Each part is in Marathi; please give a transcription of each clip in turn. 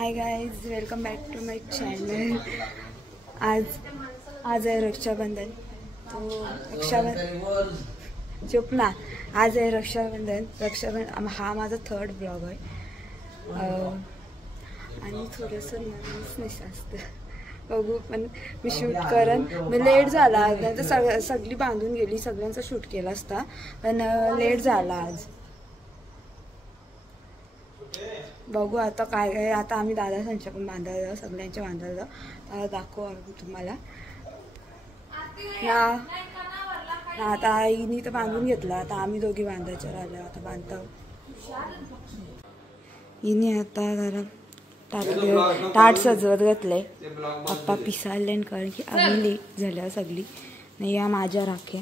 High guys, welcome back to my channel. आज आहे रक्षाबंधन। तो चुप ना। आज आहे रक्षाबंधन हा माझा 3rd ब्लॉग आहे आणि थोडंसं नर्वसनेस असतं बघू, पण मी शूट करन। मी लेट झाला, नंतर सगळी बांधून गेली, सगळ्यांचा शूट केला असता, पण लेट झाला आज। बघू आता काय काय। आता आम्ही दादासांच्या पण बांधायला, सगळ्यांच्या बांधायला दाखवू आम्ही तुम्हाला ना। आता आईनी तर बांधून घेतला, आता आम्ही दोघी बांधायच्या राहिल्या, आता बांधतो। हिने आता जरा ताट सजवत घातलंय। पप्पा पिसाळले, कारण की आम्ही लेट झाल्या सगळी। नाही या माझ्या राख्या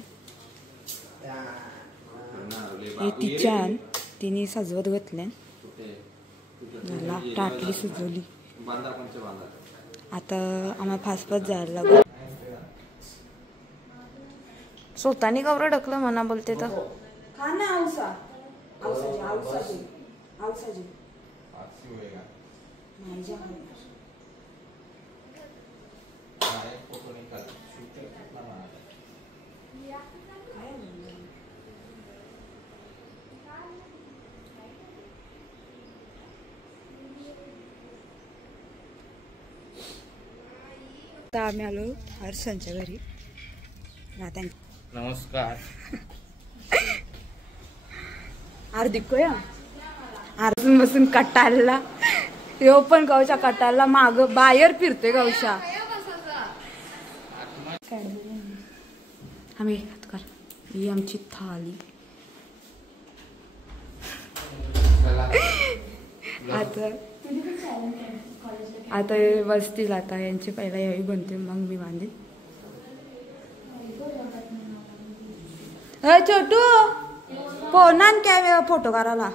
हे तिने सजवत घातल्या। टाटली सजवली। आता आम्हाला फासफास जायला लागलं। स्वतःने कवर ढकलं म्हणा बोलते तर आता आम्ही आलो हर्षांच्या घरी। नमस्कार। हार्दिक अर्जुन बसून कटाळला, यो पण गावच्या कटाळला माग बाहेर फिरते गावच्या। आम्ही ही आमची थाली। आता बसतील, आता यांची पहिला यावी बनते, मग मी बांधेन। छोटू कोणान काय फोटो काढायला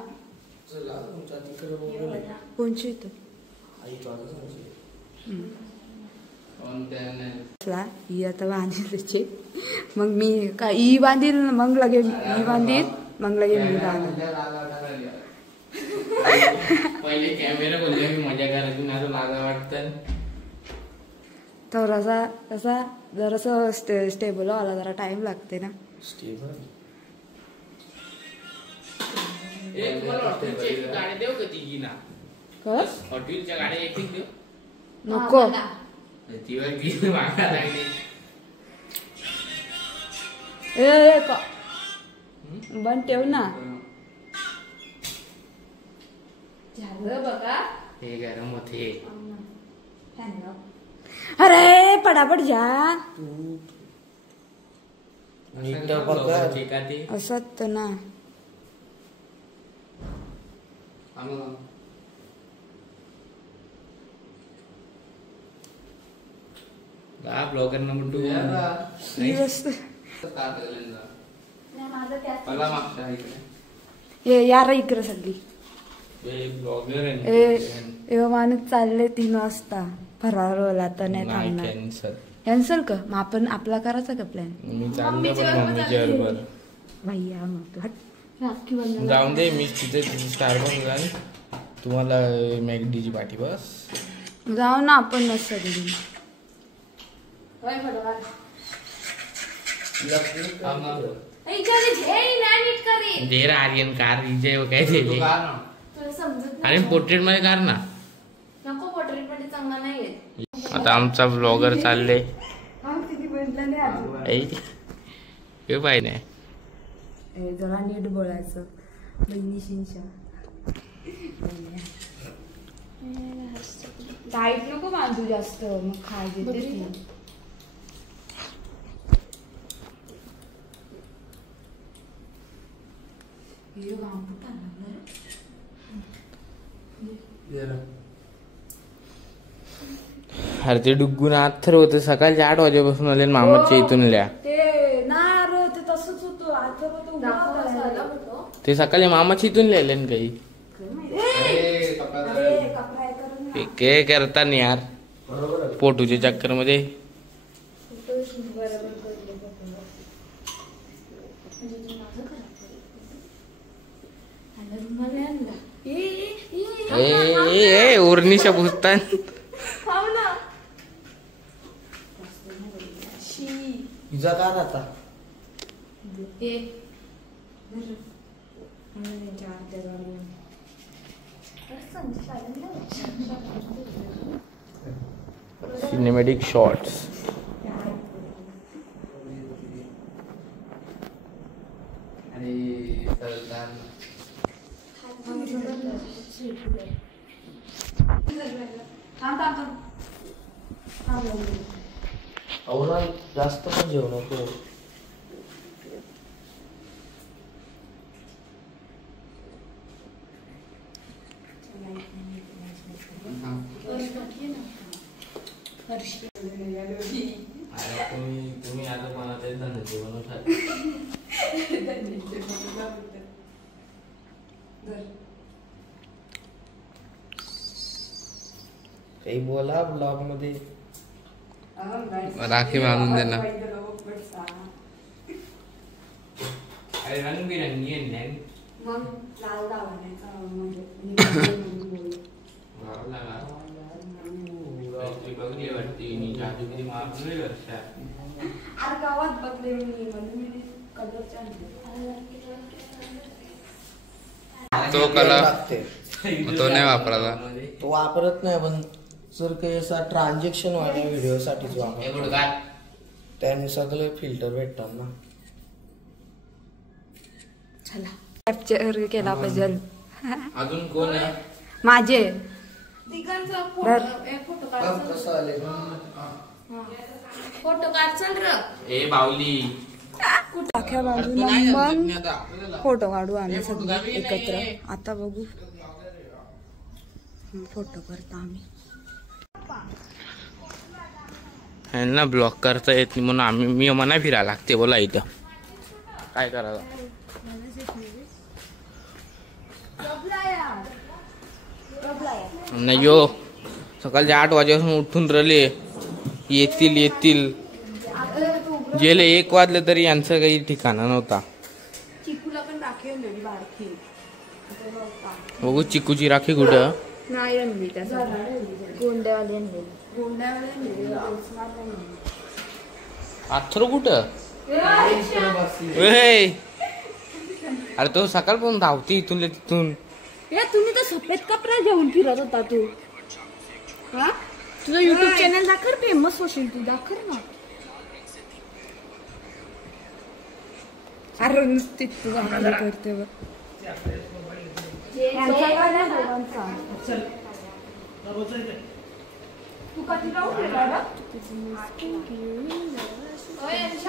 कोणची इथं ही आता बांधील त्याची, मग मी काय ही बांधील, मग लगे ही बांधील, मग लगे मी बांधील। पहिले कॅमेरा बोलले मी मजा करायची ना, लागा वाटतं थोडासा तसा जरासं स्टेबल व्हायला जरा टाइम लागते ना। स्टेबल गाडी देऊ का ती ना? हॉटेलच्या गाड्या एक देऊ नको बन ठेव ना। बघा हे गरम होते। अरे पटापट जा। असत ना ब्लॉगर ना म्हणतो यार इकडे सगळी माणूस चालले 3 वाजता फरार होला, तर नाही थांबणार। कॅन्सल का? मग आपण आपला करायचा का प्लॅन? मी चाललो पण मम्मीच्या बरोबर भैया मग जाऊन दे। मी तिथे स्टारबक्स जाईन, तुम्हाला मॅकडीची पाठी बस जाऊ ना आपण मस्त सगळी। देर आर्यन कार विजय काय ते आणि पोर्ट्रेट मध्ये कार ना नको, पोर्ट्रेट मध्ये चांगला नाहीये। आता आमचा ब्लॉगर चालले पाय नाही, जरा नीट बोलायचं बहिणीशींच्या। टाईट नको बांधू जास्त, मग खाय देते ती। अरे ते डुग्गून आथर होतं, सकाळच्या 8 वाजेपासून आले मामाच्या इथून ल्या। ते सकाळी मामाच्या इथून लिहिले ना काही काय करता नाही यार, फोटोच्या चक्कर मध्ये। ए ओरणीच्या पुसतान तुझा का आता सिनेमॅटिक शॉट्स. अवरा जास्त पण जेवू नको. तुम्ही आता मला ते जेवण काही बोला ब्लॉग मध्ये. राखी बांधून दे ना. अरे रंगबिरंगी बघली वाटते गावात बघले तो कला तो नाही वापरायचा. तो वापरत नाही पण जर काही असा ट्रान्झॅक्शन व्हायला व्हिडिओ साठीच वापर. त्याने सगळे फिल्टर भेटतात ना. चला कॅप्चर केला पाहिजे. अजून कोण आहे माझे फोटो काढ चल र. ए बावली टाक्या बाजूला मग फोटो काढू आम्ही सगळे एकत्र. आता बघू फोटो करता आम्ही. ह्यांना ब्लॉक करता येत नाही म्हणून आम्ही मी मना फिरायला लागते. बोला इथं काय करायला. नाही यो सकाळच्या 8 वाजेपासून उठून राहिले. येतील गेले 1 वाजले तरी यांचं काही ठिकाणा नव्हता. चिकूला पण राखी आणली बारकी. बघू चिकूची राखी कुठं. नाही आणली त्याचा गोंड्यावाली आणली. आथरो कुठं. अरे तो सकाळ पण धावते इथून तिथून. तुम्ही तर सफेद कपडा घेऊन फिरत होता तू. हा तुझं युट्यूब चॅनल दाखव. फेमस होशील तू. दाखव ना. अरे नुसती तू करते बघ. तू कधी राहू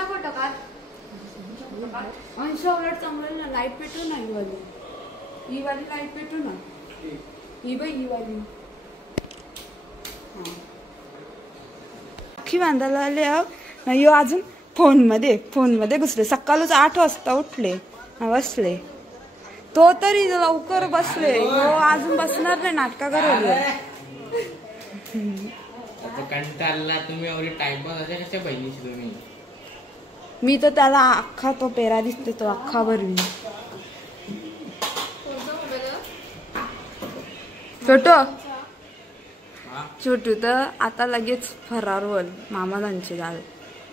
फोटो काढ. अंश उलट चांगलं ना. लाईट पेटू ना. ही वाली लाईट पेटू ना. ही बाई ही वाली राखी बांधायला आले. नाही अजून फोन मध्ये घुसले. सकाळच 8 वाजता उठले बसले. तो तरी लवकर बसले. अजून बसणार नाही. नाटका करवले. कंटाळला तुम्ही एवढे टाइमपास अशा कशा बहिणीशी तुम्ही. मी तर त्याला अख्खा तो पेरा दिसते. तो अख्खा भरवी. छोटू तर आता लगेच फरार होल. मामा त्यांचे झाले.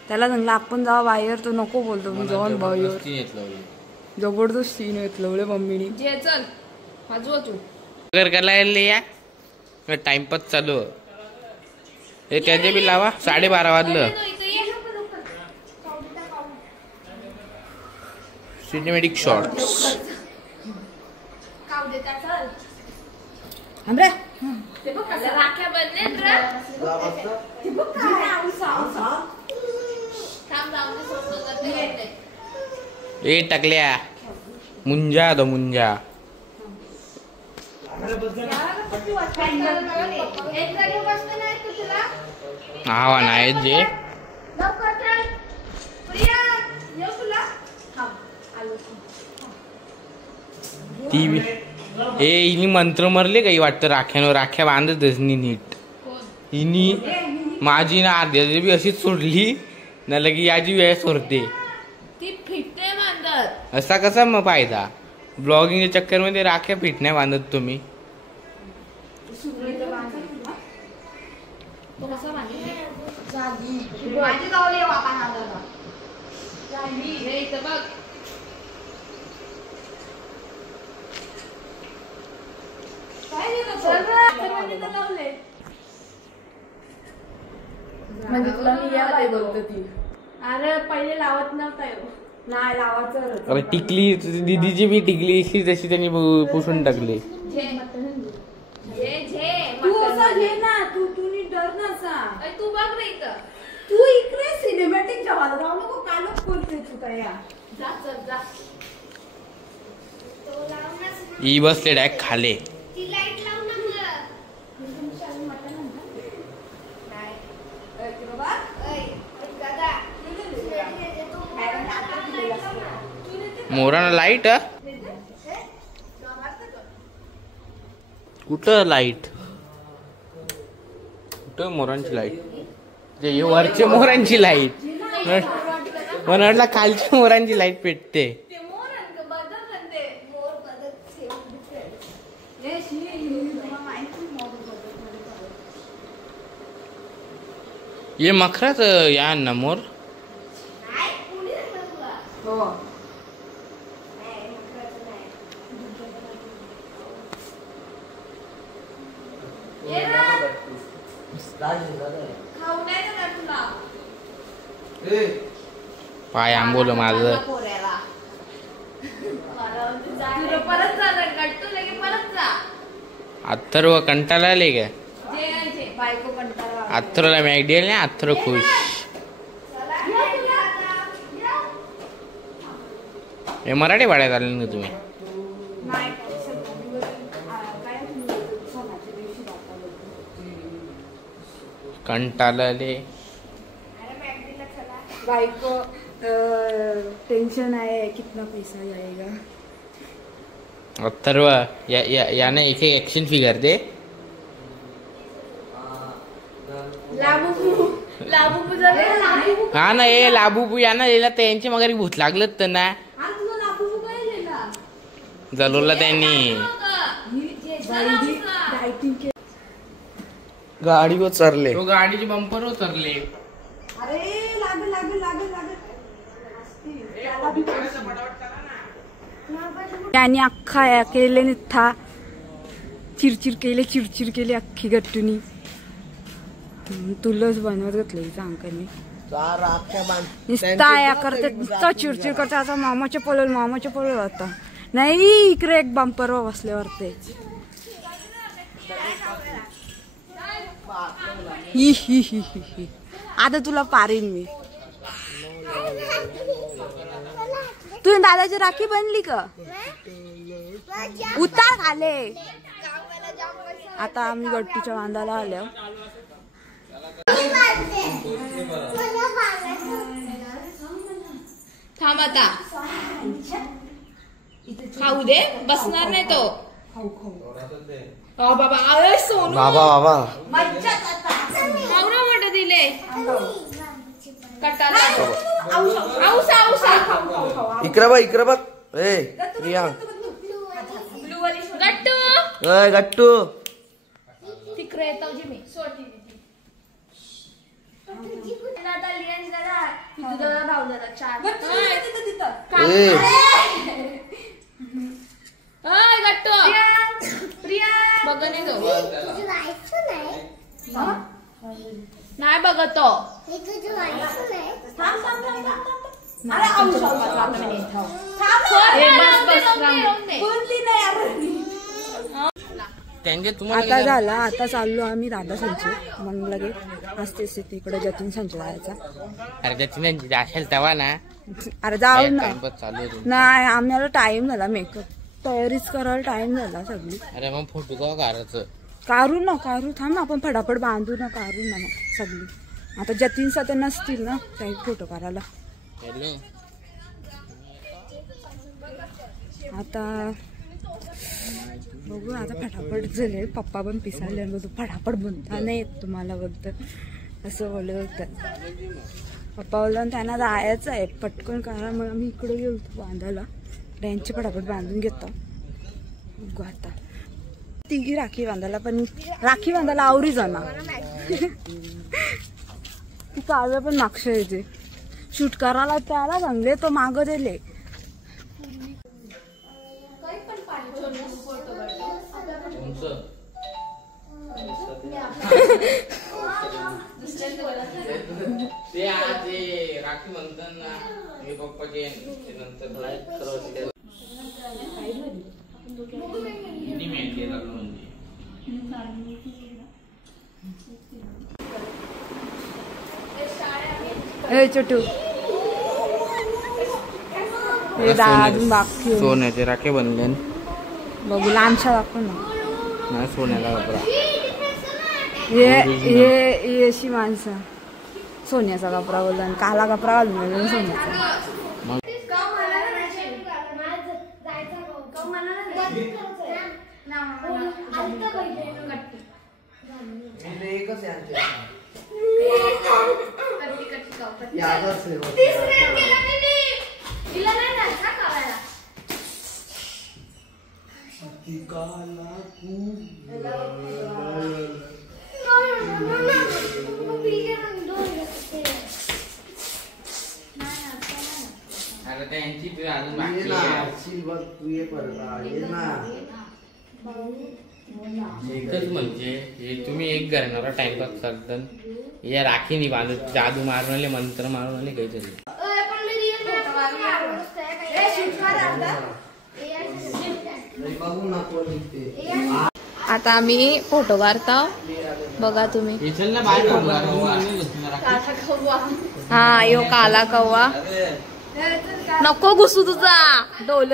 त्याला सांगलं आपण जावा बाहेर. तो नको बोलतो. मी जाऊन बाहेर जबरदस्ती घेतलं मम्मीने. चल वाजव तू. टाइमपास चालू. हे त्याचे बी लावा. 12:30 वाजलं. Cinematic shots. राख्या बनले ए टाकल्या मुंजा दो मुंजा. हा नाही जे ती हिनी मंत्र मारले काही वाटतं. राख्या बांधतच नाही नीट. हिनी माझी ना अर्ध्या बी अशीच सोडली ना. लगी याची वेळ सोडते. असा कसा मग फायदा. ब्लॉगिंगच्या चक्कर मध्ये राख्या फिट नाही बांधत तुम्ही. तो कसा बांधेल? माझी जाऊली बाबा नादाला. हे इथं बघ. म्हणजे तुला मी या बाई बोलतो ती. अरे पहिले लावत नव्हता नाही लावायचं. अरे टिकली दीदीची बी टिकली तशी त्यांनी पुसून टाकली. तू असं घे ना. तू नीट डर नसा. तू बघ रे इथं. तू इकडे सिनेमॅटिक जवाला जाऊ नको. काय लोक बोलते तू काय या. जा चल जा. ही बसले डायरेक्ट खाले. ती लाईट लावून ना. मोराना लाईट कुठं लाईट कुठं मोरांची लाईट वरच्या मोरांची लाईट म्हटलं खालच्या मोरांची लाईट पेटते. ये मखराच या ना मोर. पाय आंबोल माझं. परत जा गट्टू लगे परत जा. अथर्व कंटाळा आले का? बायको कंटाळा. अथर्वला मॅगडील नाही. अथर्व खुश. हे मराठी भाड्यात आले ना तुम्ही? कंटाळले. बायको टेंशन आहे. कितना पैसा जाएगा. अथर्व याने एक ऍक्शन फिगर दे. हा ना ये लाबू याना लिहिला त्यांच्या मग भूत लागलं तर ना जलवला त्यांनी. गाडीवर चरले. तो गाडीचे बंपर उतरले. अरे लागेल लागेल लागेल लागेल. आणि अख्खा केले निथा चिरचिर केली अख्खी गट्टुनी. तुलाच बनवत घातलं अंकाने. नुसता या करते नुसता चिरचिर करते. आता मामाच्या पळवलं होता. नाही इकडे एक बंपर बसल्यावर ते ही आता तुला पारीन मी. तू दादाची राखी बनली का? उतार खाले. आता आम्ही गट्टूच्या बांधाला आल्या. थांब आता. खाऊ दे. बसणार नाही तो. बाबा अरे सोनू. बाबा खाऊ मोठं दिले. कटाला इकडे बघ. ए प्रियांक गट्टू गट्टू तिकडे येतो जी मी सोडली. नाही बघत तो. आता झाला. आता चाललो आम्ही राधा संच. मग लगे असते तिकडे जतीन संच जायचा. अरे जतीन असेल तेव्हा ना. अरे जाऊ ना. चालू नाही आम्हाला टाइम झाला. मेकअप तयारीच करायला टाइम झाला सगळी. अरे मग फोटो का काढायचं. काढू थांब ना. आपण फटाफट बांधू ना. काढू ना मग सगळी. आता जतीन ते नसतील ना काही फोटो काढायला. आता बघू. आता फटाफट झाले. पप्पा पण पिसाले बोलतो फटाफट बनता नाही तुम्हाला बोलतं असं बोलत होतं. पप्पा बोलला त्यांना जायचं आहे पटकन करा. मग आम्ही इकडे गेलो बांधायला. त्यांची फटाफट बांधून घेतो. बघू आता तिघी राखी बांधायला. पण राखी बांधायला आवरी जाणार. ती काव्य पण मागच्या येते शूट करायला त्याला सांगले तो मागं दिले. ते आज राखी म्हणतात ना मी पप्पाचे नंतर छोटू अजून बाकी सोन्याचे राखे बनले बघू लहानशा दाखव ना. नाही सोन्याला कपडा हे अशी माणसं सोन्याचा कपडा बोलला आणि काला कपडा घालून सोन्याचा. एकच म्हणजे हे तुम्ही एक करणारा टाइमपास करतात या राखीने बांधत जादू मारून आले मंत्र मारून आले काही तरी. आता आम्ही फोटो काढता बघा तुम्ही. हा यो काला कव्वा नको घुसू तुझा डोल.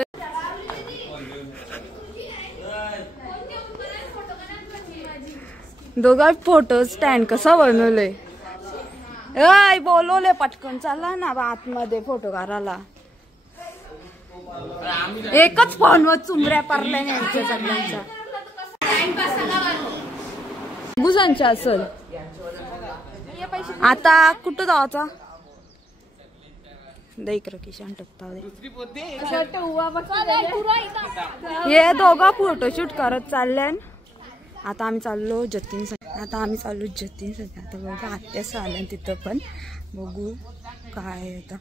दोघा फोटो स्टँड कसा बनवलंय. अय बोलवले पटकन चला ना आतमध्ये फोटो काढायला. एकच फोन वर चुमऱ्या पारल्या यांच्या सगळ्यांच्या गुजांच्या असल. आता कुठं जायचा देख किशन टप्पा हे दोघं फोटोशूट करत चालल्यान. आता आम्ही चाललो जतीन आता बघा आत्याच आल्या तिथं पण बघू काय आता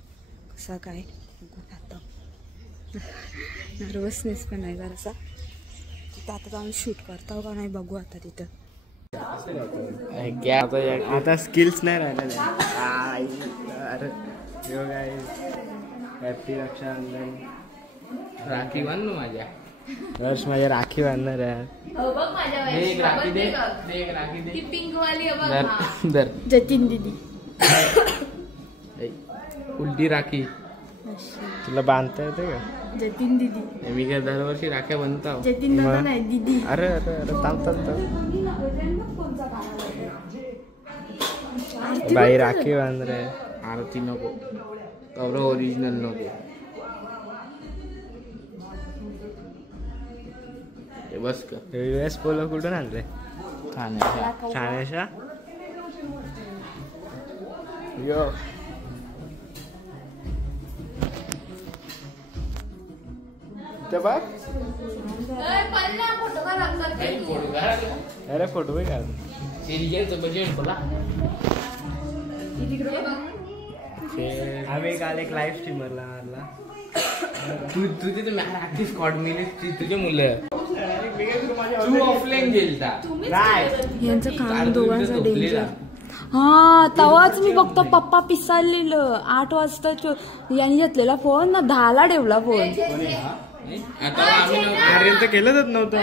कसं काय बघू. आता नर्वसनेस पण आहे जरासा तिथं. आता जाऊन शूट करता का नाही बघू आता तिथं. आता स्किल्स नाही राहिल्या. हॅपी रक्षाबंधन. राखी बांध माझ्या हर्ष माझ्या राखी बांधणार आहे. एक राखी दे एक राखी दे जतीन दीदी उलटी राखी तुला बांधता येते का. जतीन दीदी मी काय दरवर्षी राख्या बनतो. जतीन दादा नाही दीदी. अरे अरे अरे थांब बाई राखी बांध रहे. आरती नको कवर ओरिजिनल नको. बस का US पोलो कुठून आणले. ठाण्याच्या यो अरे फोटो भी काढ. आम्ही काल एक लाईव्ह स्ट्रीमरला मारला. तुझे तर मॅच स्क्वॉड मिले तुझे मुलं तू ऑफलाईन गेलता. यांचं काम दोघांचं डेंजर. हा तवाच मी बघतो पप्पा पिसाळलेलं 8 वाजता यांनी घेतलेला फोन ना 10ला ठेवला फोन. आर्यन तर केलंच नव्हतं.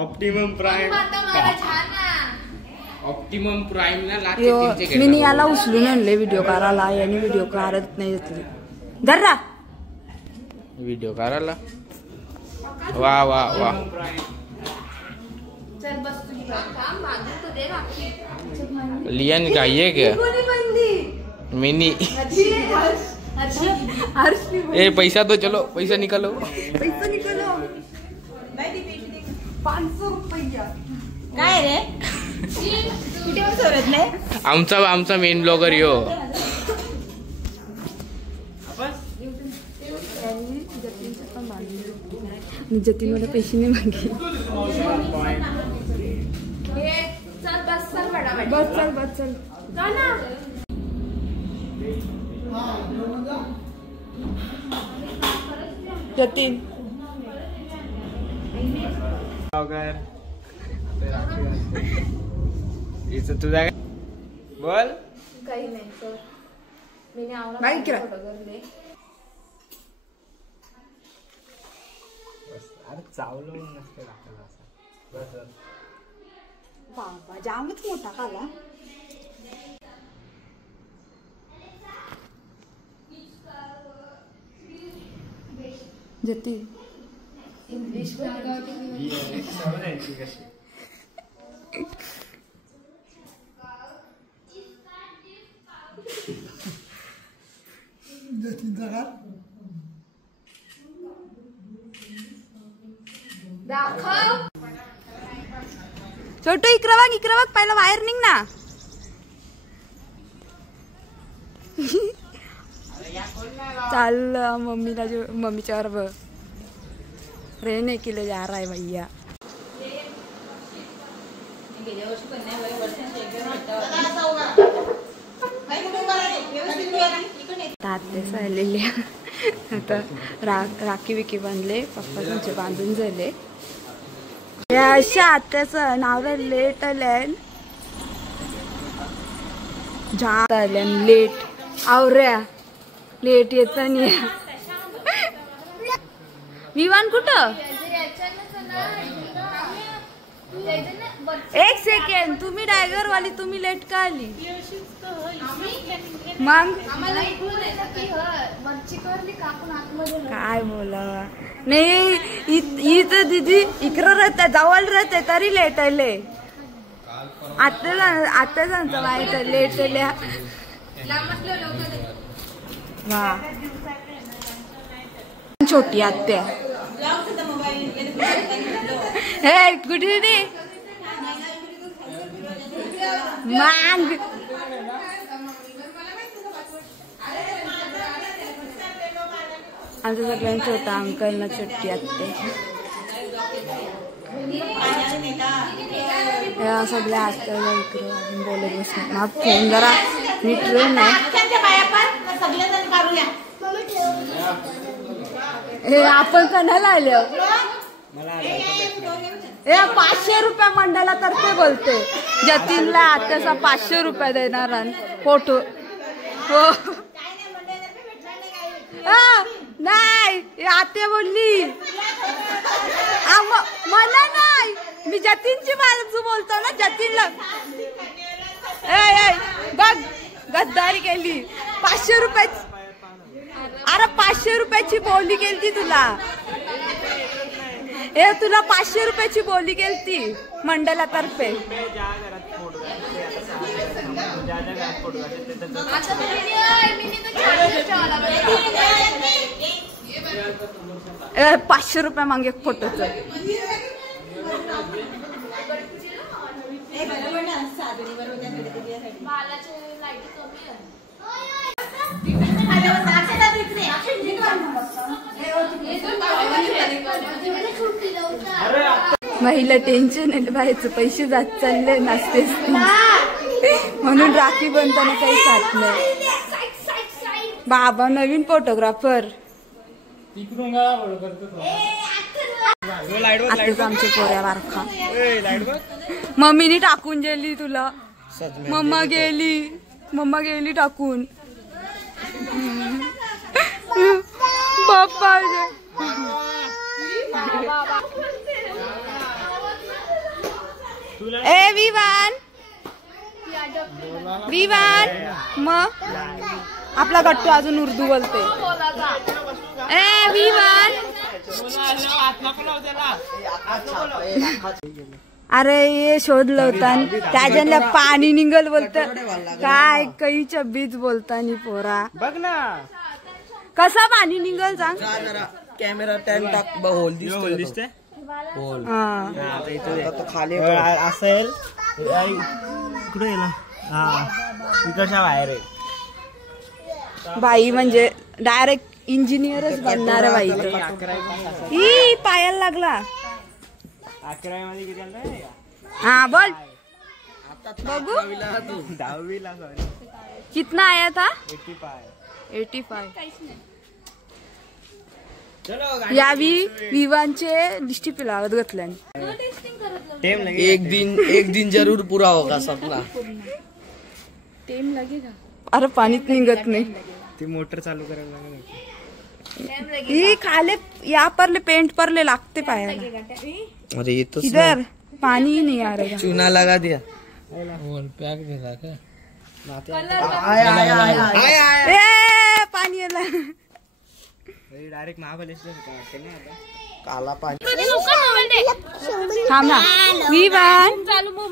ऑप्टिमम प्राईम ना मी याला उचलून आणले व्हिडिओ करायला. याने व्हिडिओ काढत नाही घेतले. दर्रा व्हिडिओ करायला. वा वा वा लियन का ये क्या मिनी. ए पैसा तो चलो पैसा निकालो. 500 रुपया काय रे. आमचा मेन ब्लॉगर यो. जतीन मला पैसे नाही मागे. फटाफट. बस चल बस चल. जा ना. जतीन तुझा बोल. काही नाही सर. मी बाई इकडं. अरे चावलं नसतं टाकलं असं. बाबा जामच मोठा खाला. जतीन इंग्लिश दाखव. छोटू इकडं बघ पहिला बाहेर निघ ना. चाल मम्मीच्या वर रहने के लिए जा रहा है भैया. तात्याच आलेले आता राखी विकी बांधले. पप्पा तुमचे बांधून झाले. अशा आत्याच नाव लेट आल्यान लेट आवऱ्या लेट येत नाही. विमान कुठं. एक सेकंड तुम्ही ड्रायव्हर वाली तुम्ही लेट का आली मग. काय बोला नाही इथं दीदी इकडं राहते जवळ राहते तरी लेट आले. आता सांगतो माहित लेट आल्या. वा छोटी आत्या. हे कुठे दे मांग. आमच्या सगळ्यांना छोटा अंकल ना छोटी आत्या. या सगळ्या आत्याला इकडं अजून बोलत बसणार. मग फोन जरा मी ट्रेन आहे. हे आपण कणाला आलो. 500 रुपये मंडळाला तर्फे बोलते. जतीनला आत्याचा 500 रुपये देणार फोटो. हो नाही आत्या बोलली मला नाही. मी जतीनची बाजू बोलतो ना. जतीनला बघ गद्दारी केली. 500 रुपये. अरे 500 रुपयाची बोली केली तुला. तुला 500 रुपयाची बोली केली मंडळातर्फे. ए 500 रुपये मागे फोटोच. महिला टेन्शन आहे बाहेरचं पैसे जात चालले नसतेच म्हणून राखी बनताना काही खात नाही. बाबा नवीन फोटोग्राफर. आताच आमच्या पोऱ्या बारखा. मम्मीनी टाकून गेली तुला. मम्मा गेली टाकून. बाप्पा ए विवान मग आपला गट्टू अजून उर्दू बोलते. ए विवान अरे ये शोधलं होता त्याच्याला पाणी निघल बोलत. काय कैच्या बीज बोलतानी पोरा. बघ ना कसा पाणी निघल सांग. कॅमेरा टॅन टाक. होल दिसते. खाली असेल कुठे गेला. इकडच्या बाहेर आहे. बाई म्हणजे डायरेक्ट इंजिनियरच बनणार बाई. ही पायाला लागला. 11 मध्ये किती. हा बोल. बघू 10वीला कितना आया था 85 यावी विवांचे दिष्टी पिलावत घातल्याने एक दिन जरूर पूरा होगा सपना. टाइम लगेगा. अरे पाणीच निघत नाही. ती मोटर चालू करायला लागेल. ही खाले या परले पेंट परले लागते पायाला. अरे ये तो इधर पानी ही नहीं आ रहा. चूना लगा दिया. ए पानी आला. डायरेक्ट महाबलेश्वर काला पानी. थांब ना. Vivaan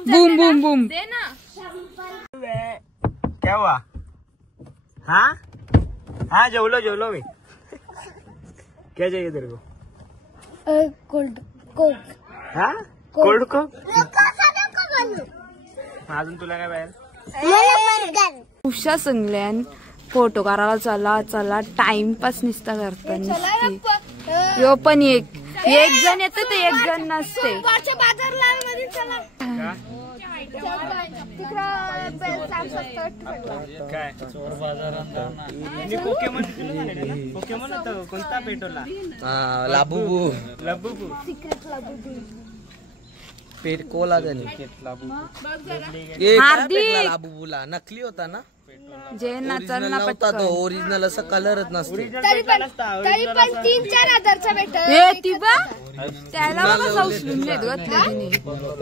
boom boom boom. क्या हुआ? हाँ जेवलो मी. क्या चाहिए तेरे को? Cold coke. हाँ कोल्ड कोक. अजून तुला काय बाहेर? उषा संगल्यान फोटो काढायला चला टाइमपास निसता करता नुसती. यो पण एक जण येतं ते एक जण नसते. कोणता पेटोला? लाबूबू पेट कोला झाली. हार्दिक लाबूबूला नकली होता ना. जे नाचल ना नव्हता तो ओरिजिनल असं कलरच नसते. तरी पण 3-4 हजारचा भेटत. हे ती बा त्याला बघा सौसलून नेत घातलं तिने.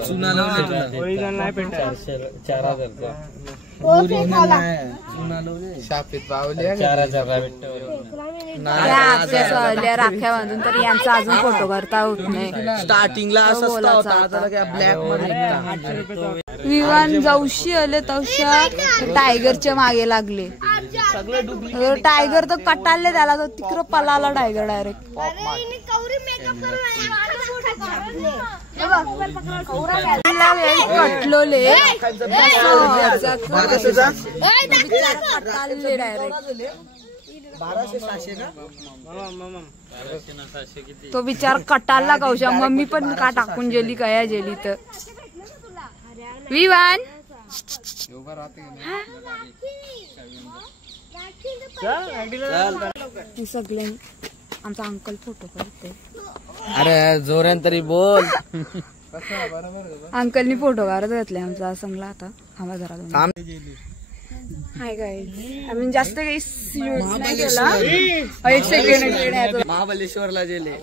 चुना लावले तुला. ओरिजिनल नाही पेट 4,000चा. शापित पावले 4,000ला भेटतो. राख्या बांधून तर यांचा अजून फोटो करता होत नाही. स्टार्टिंगला असं होता आता ब्लॅक मध्ये. विवान जवशी आले तवशा टायगरच्या मागे लागले. टायगर तर कटाळले त्याला तर तिकडं पळाला टायगर डायरेक्ट. कटलोले कटाळले डायरेक्ट. 1200 ना. तो बिचार कटाळला कौशा. मम्मी पण का टाकून गेली कया गेली तर. विवान सगळे आमचा अंकल फोटो काढते. अरे जोरान तरी बोल. अंकलनी फोटो काढत घातले आमचा संगला. आता आम्हा जरा हाय गाईज आम्ही जास्त काही यूज नाही केला. 1 सेकंड महाबलेश्वरला गेले.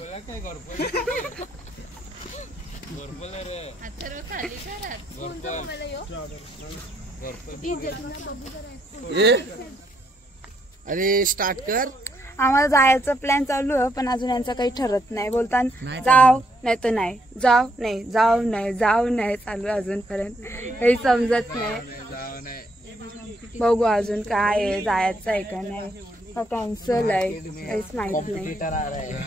अरे स्टार्ट कर. आम्हाला जायचं प्लॅन चालू आहे पण अजून यांचं काही ठरत नाही. बोलताना जाव नाही तर नाही जाव नाही जाव नाही जाव नाही चालू अजूनपर्यंत काही समजत नाही. बघू अजून काय आहे जायचं आहे का नाही का कॅन्सल आहे काहीच माहित नाही.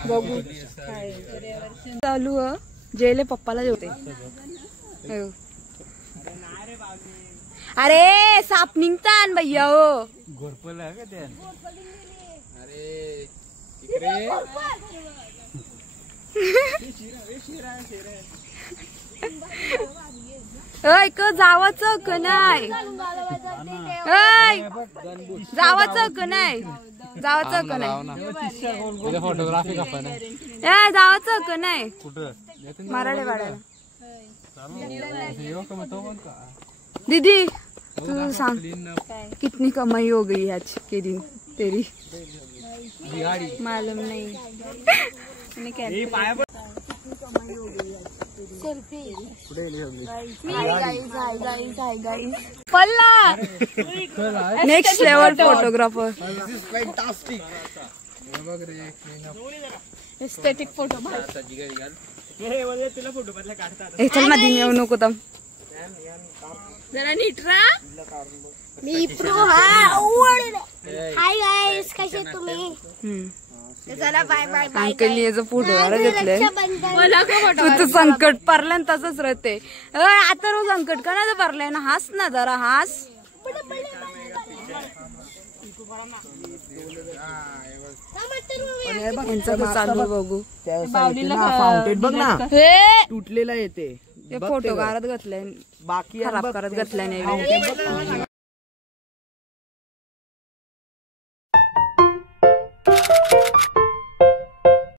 बघू काय चालू आहे. जेले पप्पाला जेवते. अरे साप निघतान भैया हो. जावाचं का नाही. जावाचं का नाही. जावाचं का नाही. फोटोग्राफी जावाचं का नाही. मराठे वाड्याला. दीदी तू सांग कितनी कमाई हो गई आज के दिन तेरी. मालूम नहीं. पल्ला next level photographer. Aesthetic photo. चल मध्ये येऊ नको तम जरा नीट राहा. मी प्रो. हाय गाईस कसे तुम्ही. चला बाय बाय बाय. अंकलनी याचा फोटो घेतलाय. तू संकट पडलं तसंच राहते. आता रोज संकट का नाही पडलंय ना. हास ना जरा हास. यांचं चालू बघू. फाउंटेन बघ ना तुटलेला येते. फोटो काढत घातलाय बाकी खराब करत घेतल्याने